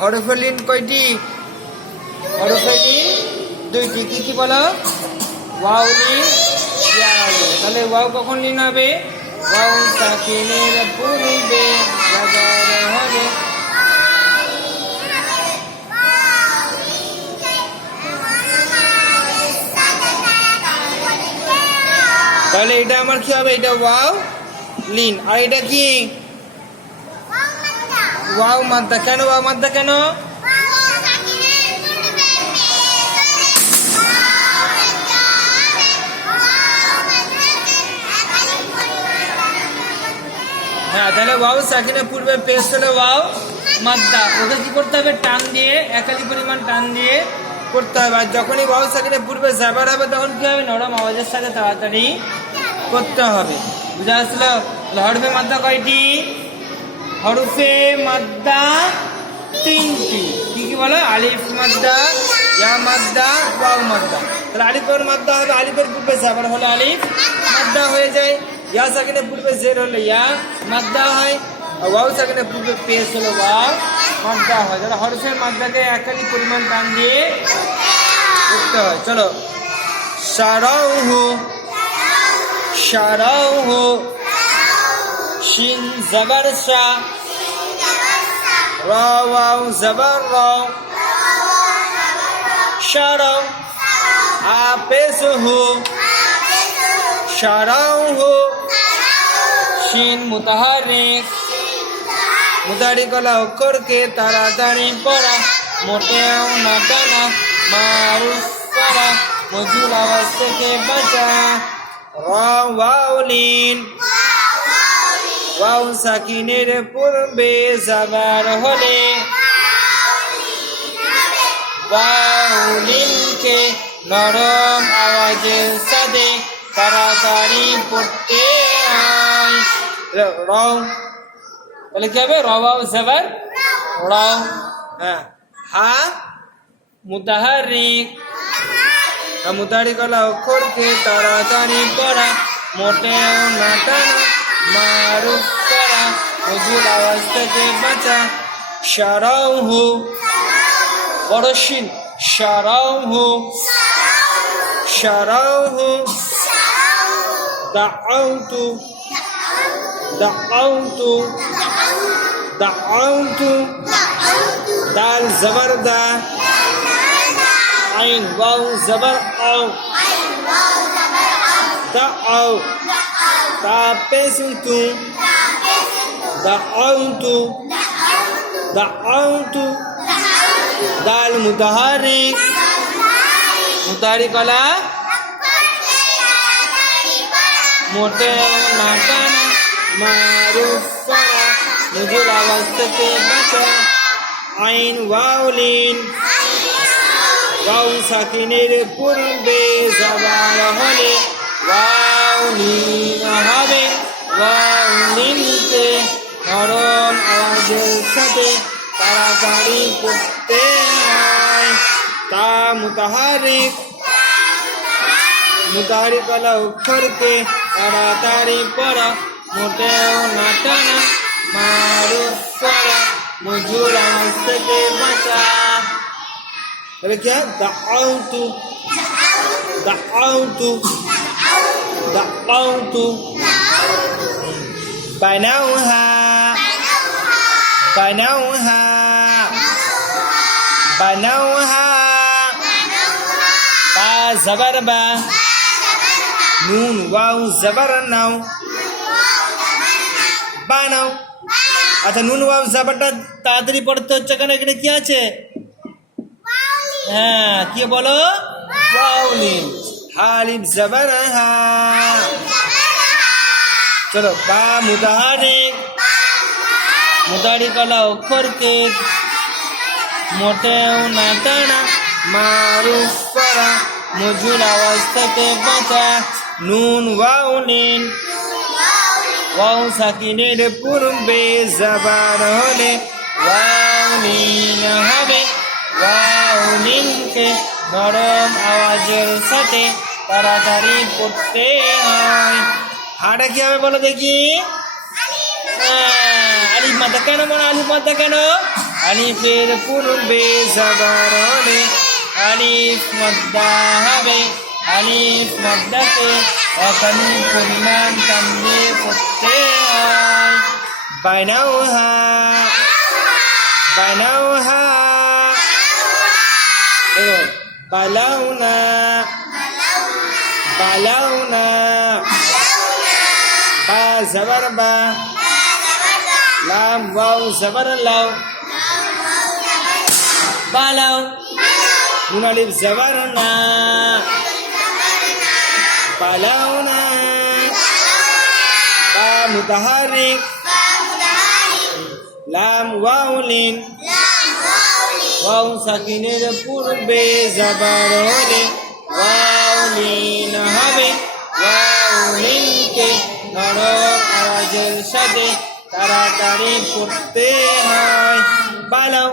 হরফে লিন কয়টি? হরফে লিন দুইটি। কি কি বলো? ওয়াও লিন, ইয়া লিন। তাহলে ওয়াও কখন লিন হবে? ওয়াও সাকিনের পূর্বে জাবার হবে। তাহলে এটা আমার কি হবে? এটা ওয়াও লিন। আর এটা কি? ওয়াও মাদ্দা। কেন ওয়াও মাদ্দা কেন? হ্যাঁ, তাহলে ওয়াও সাকিনের পূর্বে পেশ হলো ওয়াও মাদ্দা। ওকে কি করতে হবে? টান দিয়ে, একালি পরিমাণ টান দিয়ে করতে হবে। আর যখনই ওয়াও সাকিনের পূর্বে জাবার হবে তখন কি হবে? নরম আওয়াজের সাথে তাড়াতাড়ি করতে হবে। বুঝা আসলো? হরফে মাদ্দা কয়টি? হরফে মাদ্দা তিনটি। কি কি বলো? আলিফ মাদ্দা, ইয়া মাদ্দা, ওয়াও মাদ্দা। তাহলে আলিফের মাদ্দা হবে, আলিফের পূর্বে জাবার হলে আলিফ মাদ্দা হয়ে যায়। ইয়া সাকিনের পূর্বে জের হলে ইয়া মাদ্দা হয়। আর ওয়াও সাকিনের পূর্বে পেশ হলে ওয়াও মাদ্দা হয়। তাহলে হরফের মাদ্দাকে একালি পরিমাণ টান দিয়ে করতে হয়। চলো, শারাউহু, শারাউহু, শিন জবর শা, রা ওয়াও জবর রা, শারাউ, আপেসহু, শারাউহু, শিন মুতাহারিক, মুতাহারিক হলো অক্ষরকে তাড়াতাড়ি পড়া, মোটেও না টানা, মারুফ করা, মজুর আওয়াজ থেকে বাঁচা। রা ওয়াও লিন, ওয়াও সাকিনের পূর্বে জাবার হলে ওয়াও লিনকে নরম আওয়াজের সাথে তাড়াতাড়ি পড়তে হয়। রাও, তাহলে কি হবে? র ওয়াও জাবার রাও। হ্যাঁ, হা মুতাহারিক, মুতাহারিক হলো অক্ষরকে তাড়াতাড়ি পড়া, মোটেও না টানা, মারুফ করা, মজুর আওয়াজ থেকে বাঁচা। শারাউহু, বড় শিন, শারাউহু, শারাউহু, দাআউতু, দাআউতু, দাআউতু, দাল জবর দা, আইন ওয়াও জবর আও, দাআউ, তা পেশুতু, দাআউতু, দাআউতু, দাল মুতাহারিক, মুতাহারিক হলো মোটেও না টানা, মারুফ করা, মজুর আওয়াজ থেকে বাঁচা। আইন ওয়াও লিন, ওয়াও সাকিনের পূর্বে জাবার হলে ওয়াও লিন হবে। ওয়াও লিনকে নরম আওয়াজের সাথে তাড়াতাড়ি পড়তে হয়। তা মুতাহারিক, মুতাহারিক হলো অক্ষরকে তাড়াতাড়ি পড়া, মোটেও না টানা, মারুফ করা, মজুর আওয়াজ থেকে বাঁচা। তাহলে কি? দাআউতু, দাআউতু, দাআউতু, বানাউহা, বানাউহা, বানাউহা, বা জবর বা, নুন ওয়াও জবর নাও, বানাও। আচ্ছা, নুন ওয়াও জবরটা তাড়াতাড়ি পড়তে হচ্ছে কেন? এখানে কি আছে? হ্যাঁ, কি বলো? ওয়াও লিন, হালিফ জবর হা। চলো, বা মুতাহারিক, মুতাহারিক হলো অক্ষরকে মোটেও না টানা, মারুফ করা, মজুর আওয়াজ থেকে বাঁচা। নুন ওয়াও লিন, ওয়াও সাকিনের পূর্বে জাবার হলে ওয়াও লিন হবে। ওয়াও লিনকে নরম আওয়াজের সাথে তাড়াতাড়ি পড়তে হয়। হাটা কি হবে বলো দেখি? আলিফ মাদ্দা কেন? মনে আলিফ মাদ্দা কেন? আলিফের পূর্বে জবর হলে আলিফ মাদ্দা হবে আলিফ মাদ্দাকে একালিফ পরিমাণ টান দিয়ে পড়তে হয় বাইনাউহা বাইনাউহা বালাউনা বালাউনা বা জবর বা লাম ওয়াও জবর লাও বালাও নুন আলিফ জবর না বালাউনা বা মুতাহারিক লাম ওয়াও লিন ওয়াও সাকিনের পূর্বে জবর হলে ওয়াও লিন হবে ওয়াও লিনকে নরম আওয়াজের সাথে তাড়াতাড়ি পড়তে হয় বালাও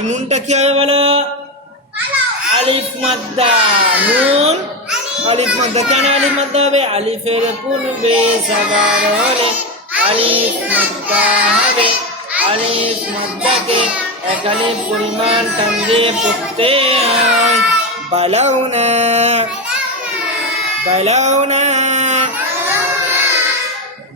নুনটা কি হবে বলো আলিফ মাদ্দা নুন আলিফ মাদ্দা কেন আলিফ মাদ্দা হবে আলিফের পূর্বে জবর হলে আলিফ মাদ্দা হবে আলিফ মাদ্দাকে একালিফ পরিমাণ টান দিয়ে পড়তে হয় বালাউনা বালাউনা